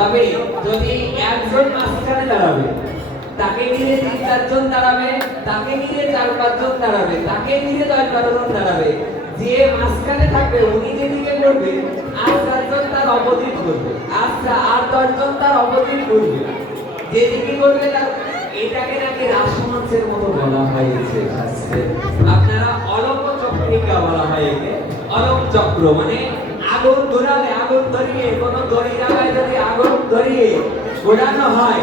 তবে যদি একজন মাঝখানে দাঁড়াবে, তাকে ঘিরে ৩-৪ জন দাঁড়াবে, তাকে ঘিরে ৪-৫ জন দাঁড়াবে, তাকে ঘিরে ১০-১২ জন দাঁড়াবে, যে মাঝখানে থাকবে উনি যেদিকে করবে আর ৪ জন তার অপোজিট করবে, আচ্ছা আর ১০ জন তার অপোজিট করবে, যেদিকে করবে তার, এটাকে নাকি রাসমঞ্চের মতো বলা হয়েছে শাস্ত্রে। আপনারা অলক চক্রিকা বলা হয় একে। অলক চক্র মানে আগুন ধরালে, আগুন ধরিয়ে কোন দড়ি লাগায় যদি আগুন ধরিয়ে ঘোরানো হয়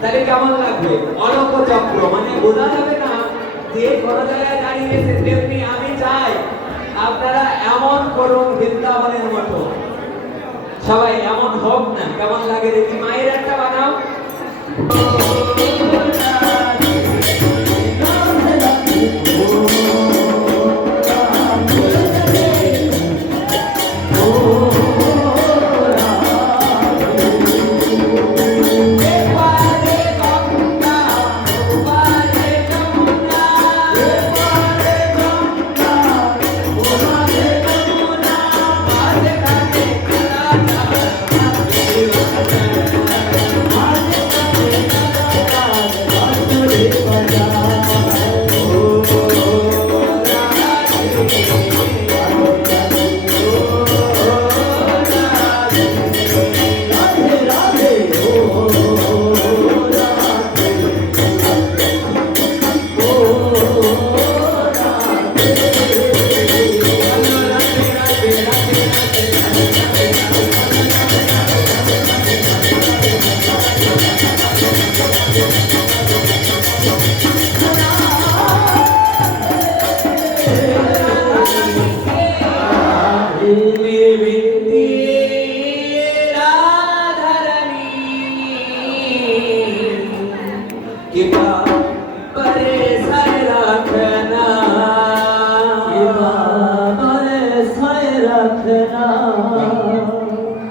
তাহলে কেমন লাগবে? অলক চক্র মানে বোঝা যাবে না যে কোন জায়গায় দাঁড়িয়েছে। তেমনি আমি চাই আপনারা এমন করুন বৃন্দাবনের মতো, সবাই এমন হোক না। কেমন লাগে দেখি, মায়ের একটা বানাও।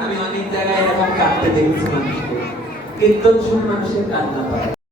আমি অনেক জায়গায় এরকম কাঁদতে দেখেছি মানুষকে, কীর্তন শুনে মানুষের কান্না পায়।